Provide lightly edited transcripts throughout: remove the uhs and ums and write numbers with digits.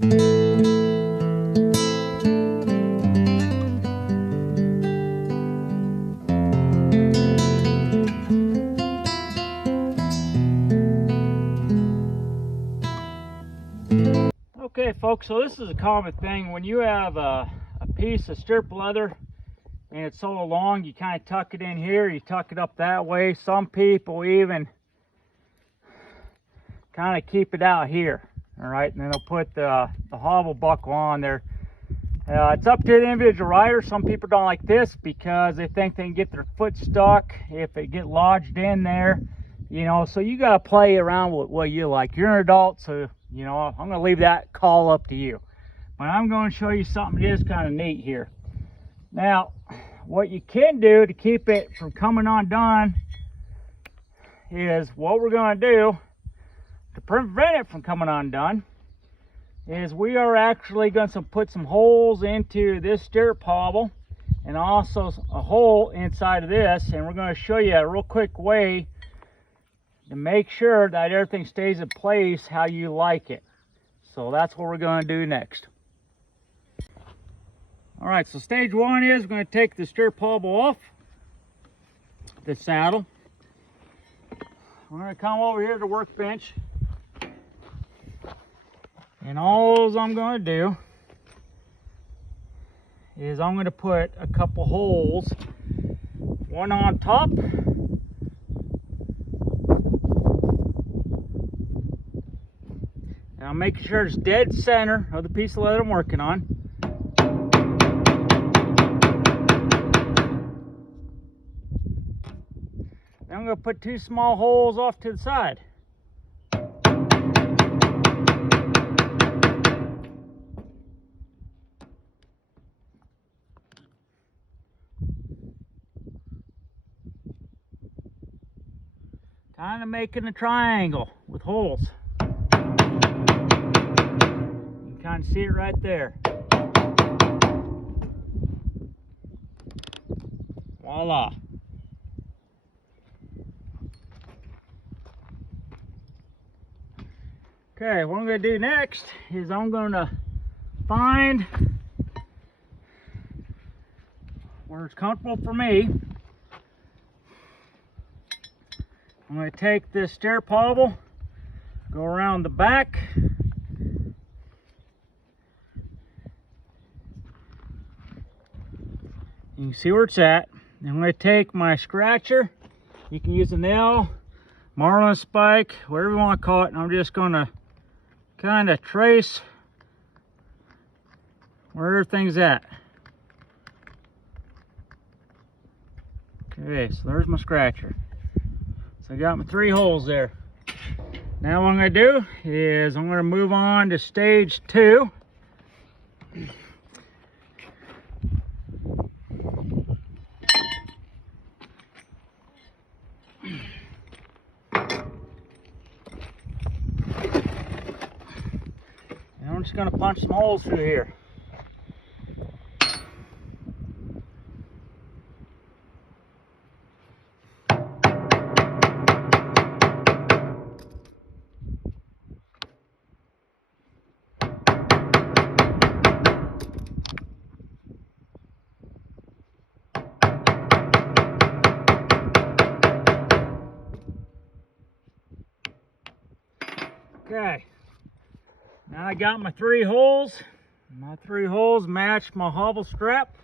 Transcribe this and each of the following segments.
Okay folks, so this is a common thing when you have a piece of stirrup leather and it's so long, you kind of tuck it in here, you tuck it up that way. Some people even kind of keep it out here, all right, and then they'll put the hobble buckle on there. It's up to the individual rider. Some people don't like this because they think they can get their foot stuck if it get lodged in there, you know. So you got to play around with what you like. You're an adult, so you know, I'm going to leave that call up to you. But I'm going to show you something that is kind of neat here. Now, what you can do to keep it from coming undone is what we're going to do to prevent it from coming undone is we are actually going to put some holes into this stirrup hobble and also a hole inside of this, and we're going to show you a real quick way to make sure that everything stays in place how you like it. So that's what we're going to do next. All right, so stage one is we're going to take the stirrup hobble off the saddle. We're going to come over here to the workbench, and all I'm going to do is I'm going to put a couple holes, one on top and I'm making sure it's dead center of the piece of leather I'm working on. Then I'm going to put two small holes off to the side. Kind of making a triangle with holes. You can kind of see it right there. Voila. Okay, what I'm going to do next is I'm going to find where it's comfortable for me. I'm going to take this stirrup hobble, go around the back, you can see where it's at. I'm going to take my scratcher, you can use a nail, marlin spike, whatever you want to call it, and I'm just going to kind of trace where everything's at. Okay, so there's my scratcher. So I got my 3 holes there. Now what I'm going to do is I'm going to move on to stage 2. And I'm just going to punch some holes through here. Okay, now I got my 3 holes. My 3 holes match my hobble strap.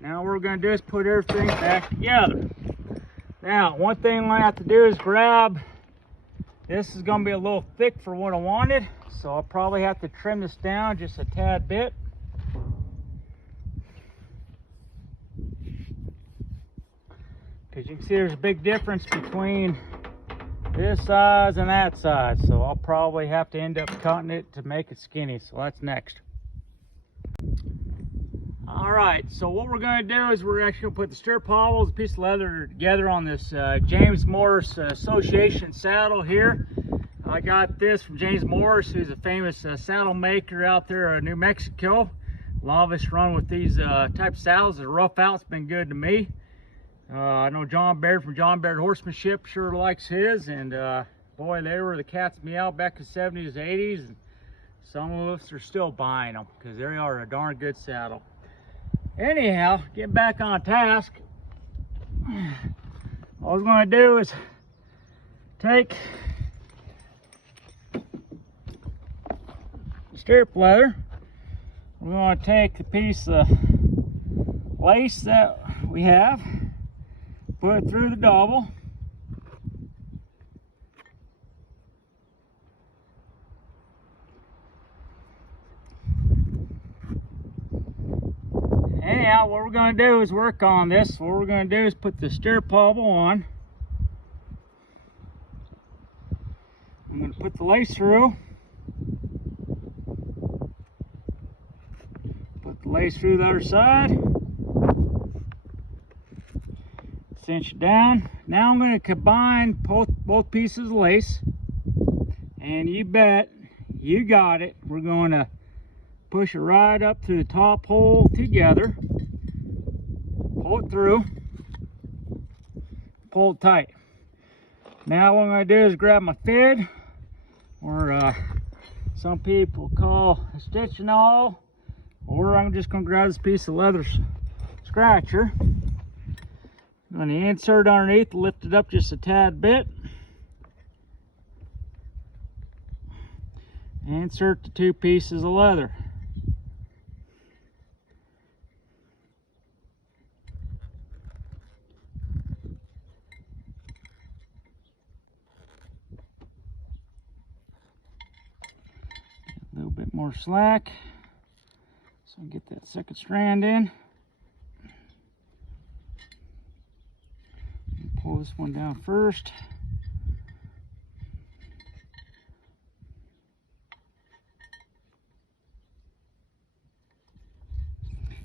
Now what we're going to do is put everything back together. Now, one thing I have to do is grab, this is going to be a little thick for what I wanted, so I'll probably have to trim this down just a tad bit. Because you can see there's a big difference between this size and that size, so I'll probably have to end up cutting it to make it skinny. So that's next. All right, so what we're going to do is we're actually going to put the stirrup hobbles, a piece of leather together on this James Morris Association saddle here. I got this from James Morris, who's a famous saddle maker out there in New Mexico. A lot of us run with these type of saddles. The rough out's been good to me. I know John Baird from John Baird Horsemanship sure likes his, and boy, they were the cat's meow back in the 70s, 80s. And Some of us are still buying them because they are a darn good saddle. Anyhow, get back on task. All I was going to do is take stirrup leather. We're going to take the piece of lace that we have, put it through the dowel. Anyhow, what we're going to do is work on this. What we're going to do is put the stirrup hobble on. I'm going to put the lace through. Put the lace through the other side. Cinch it down. Now I'm going to combine both pieces of lace. And you bet you got it. We're going to push it right up to the top hole together. Pull it through. Pull it tight. Now what I'm going to do is grab my fid, or some people call a stitch and awl, or I'm just going to grab this piece of leather scratcher. I'm going to insert underneath, lift it up just a tad bit. Insert the two pieces of leather. A little bit more slack so I get that second strand in. Pull this one down first.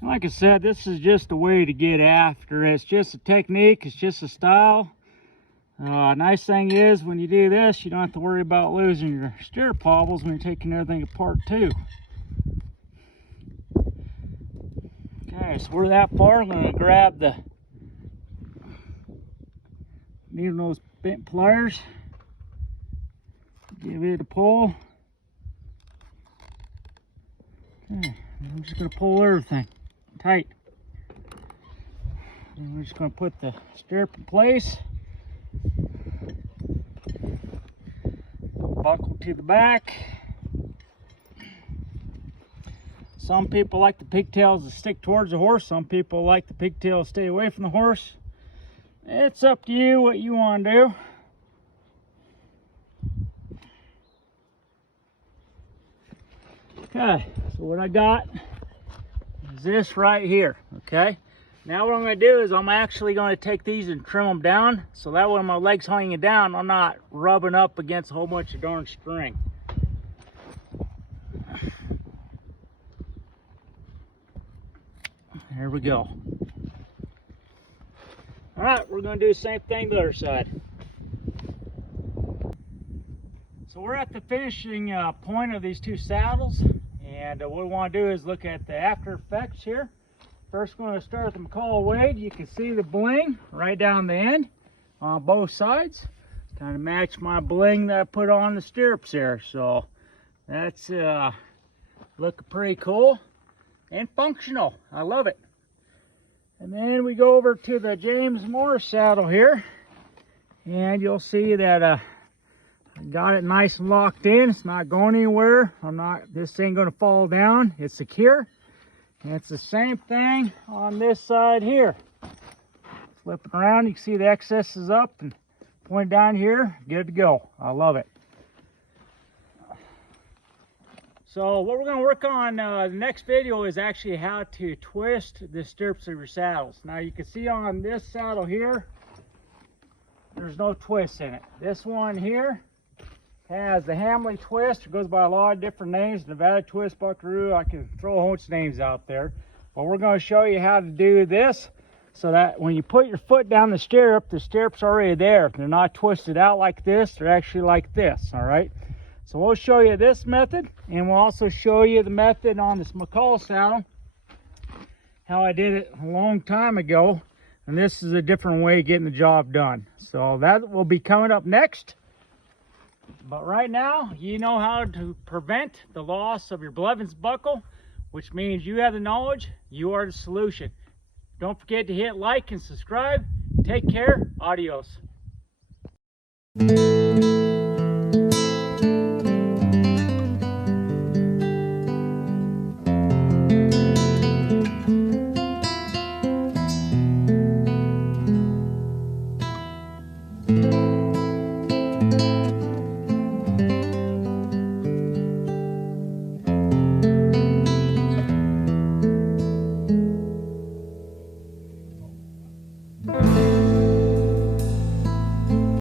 And like I said, this is just a way to get after it. It's just a technique, it's just a style. Nice thing is, when you do this, you don't have to worry about losing your stirrup hobbles when you're taking everything apart too. Okay, so we're that far. I'm going to grab the needle nose bent pliers, give it a pull. Okay, I'm just going to pull everything tight. And we're just going to put the stirrup in place. Buckle to the back. Some people like the pigtails to stick towards the horse. Some people like the pigtails to stay away from the horse. It's up to you what you want to do. Okay, so what I got is this right here, okay? Now what I'm going to do is I'm actually going to take these and trim them down, so that way when my leg's hanging down, I'm not rubbing up against a whole bunch of darn string. There we go. All right, we're going to do the same thing the other side. So we're at the finishing point of these two saddles, and what we want to do is look at the after effects here. First, we're going to start with the McCall Wade. You can see the bling right down the end on both sides. Kind of match my bling that I put on the stirrups there. So that's looking pretty cool and functional. I love it. And then we go over to the James Morris saddle here, and you'll see that I got it nice and locked in. It's not going anywhere. This ain't going to fall down. It's secure. And it's the same thing on this side here. Flip it around, you can see the excess is up and point down here, good to go. I love it. So what we're going to work on the next video is actually how to twist the stirrups of your saddles. Now you can see on this saddle here, there's no twist in it. This one here has the Hamley twist. It goes by a lot of different names. Nevada twist, buckaroo. I can throw a whole bunch of names out there. But we're going to show you how to do this so that when you put your foot down the stirrup's already there. They're not twisted out like this. They're actually like this, all right? So we'll show you this method, and we'll also show you the method on this McCall saddle, how I did it a long time ago. And this is a different way of getting the job done. So that will be coming up next. But right now, you know how to prevent the loss of your Blevins buckle, which means you have the knowledge, you are the solution. Don't forget to hit like and subscribe. Take care. Adios.